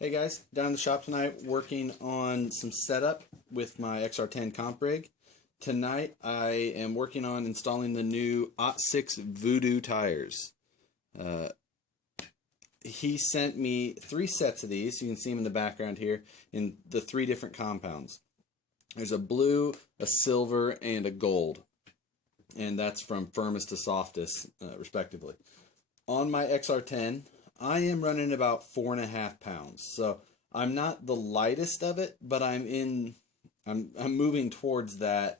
Hey guys, down in the shop tonight working on some setup with my XR10 comp rig. Tonight I am working on installing the new Ottsix VooDoo tires. He sent me 3 sets of these. You can see them in the background here in the 3 different compounds. There's a blue, a silver, and a gold. And that's from firmest to softest, respectively. On my XR10, I am running about 4.5 pounds. So I'm not the lightest of it, but I'm moving towards that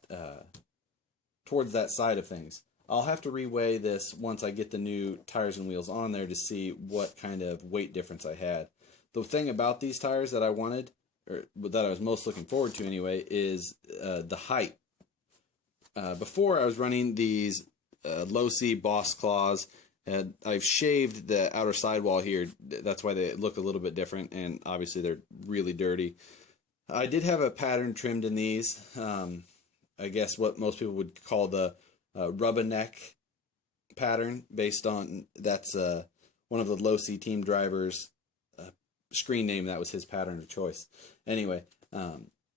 side of things. I'll have to reweigh this once I get the new tires and wheels on there to see what kind of weight difference I had. The thing about these tires that I wanted, or that I was most looking forward to anyway, is the height. Before I was running these low C Boss Claws. I've shaved the outer sidewall here. That's why they look a little bit different, and obviously they're really dirty. I did have a pattern trimmed in these. I guess what most people would call the rubberneck pattern, based on that's one of the low C team drivers' screen name. That was his pattern of choice. Anyway,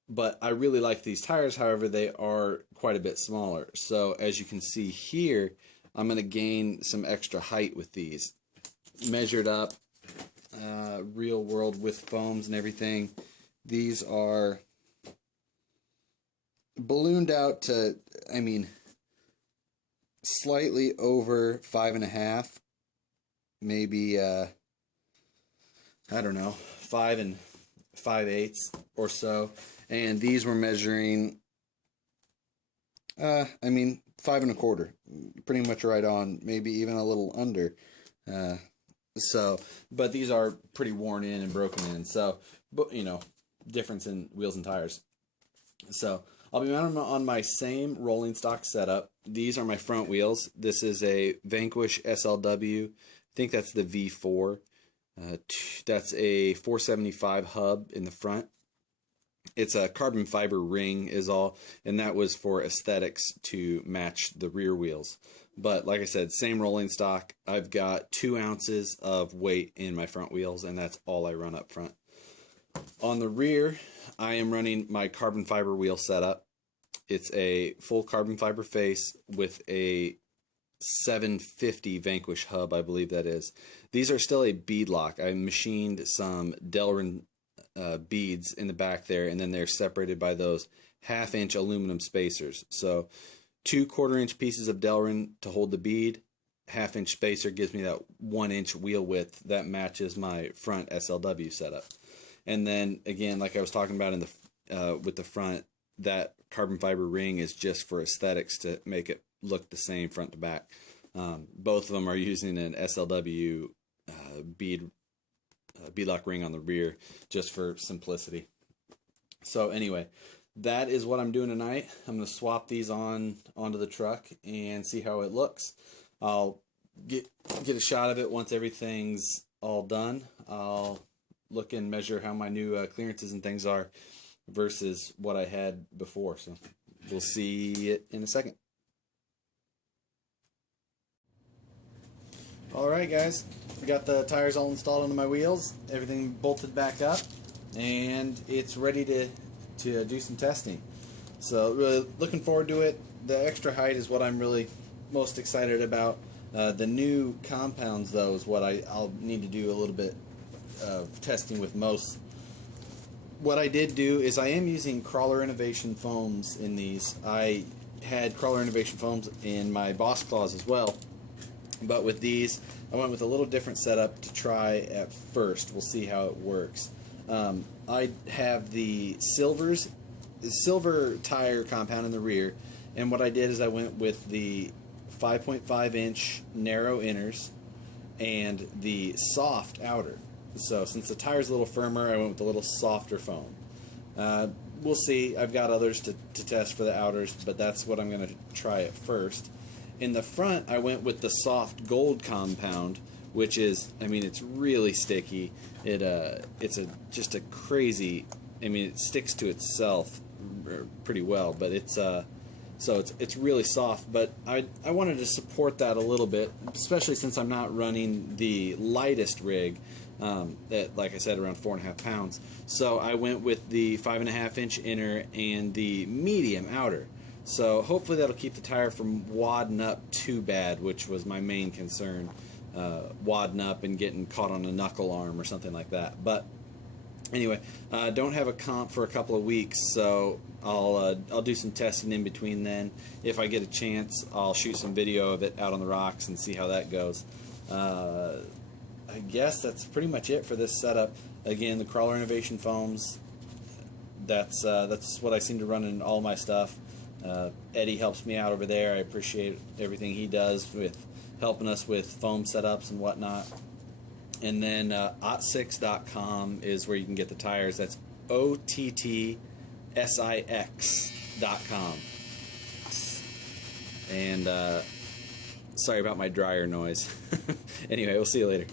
but I really like these tires. However, they are quite a bit smaller. So as you can see here, I'm going to gain some extra height with these. Measured up, real world with foams and everything. These are ballooned out to, I mean, slightly over 5.5. Maybe, I don't know, 5 5/8 or so. And these were measuring, I mean, 5 1/4, pretty much right on, maybe even a little under. But these are pretty worn in and broken in. So, but you know, difference in wheels and tires. So I'll be mounting on my same rolling stock setup. These are my front wheels. This is a Vanquish SLW. I think that's the V4. That's a 475 hub in the front. It's a carbon fiber ring is all, and that was for aesthetics to match the rear wheels. But like I said, same rolling stock. I've got 2 ounces of weight in my front wheels, and that's all I run up front. On the rear, I am running my carbon fiber wheel setup. It's a full carbon fiber face with a 750 Vanquish hub, I believe that is. These are still a bead lock. I machined some Delrin beads in the back there, and then they're separated by those 1/2 inch aluminum spacers. So 2 1/4 inch pieces of Delrin to hold the bead. 1/2 inch spacer gives me that 1 inch wheel width that matches my front SLW setup. And then again, like I was talking about in the with the front, that carbon fiber ring is just for aesthetics to make it look the same front to back. Both of them are using an SLW bead lock ring on the rear just for simplicity. So anyway, that is what I'm doing tonight. I'm going to swap these onto the truck and see how it looks. I'll get a shot of it once everything's all done. I'll look and measure how my new clearances and things are versus what I had before. So we'll see it in a second. Alright guys, got the tires all installed onto my wheels, everything bolted back up, and it's ready to do some testing. So really looking forward to it. The extra height is what I'm really most excited about. The new compounds though is what I'll need to do a little bit of testing with most. What I did do is I am using Crawler Innovation foams in these. I had Crawler Innovation foams in my Boss Claws as well. But with these, I went with a little different setup to try at first. We'll see how it works. I have the silver tire compound in the rear, and what I did is I went with the 5.5 inch narrow inners and the soft outer. So since the tire's a little firmer, I went with a little softer foam. We'll see. I've got others to test for the outers, but that's what I'm going to try at first. In the front, I went with the soft gold compound, which is, I mean, it's really sticky. It's just a crazy, I mean, it sticks to itself pretty well, but it's So it's really soft, but I wanted to support that a little bit, especially since I'm not running the lightest rig, at, like I said, around 4.5 pounds. So I went with the 5.5-inch inner and the medium outer. So hopefully that'll keep the tire from wadding up too bad, which was my main concern, wadding up and getting caught on a knuckle arm or something like that. But anyway, don't have a comp for a couple of weeks, so I'll do some testing in between then. If I get a chance, I'll shoot some video of it out on the rocks and see how that goes. I guess that's pretty much it for this setup. Again, the Crawler Innovation foams, that's what I seem to run in all my stuff. Eddie helps me out over there. I appreciate everything he does with helping us with foam setups and whatnot. And then Ottsix.com is where you can get the tires. That's OTTSIX.com. And sorry about my dryer noise. Anyway, we'll see you later.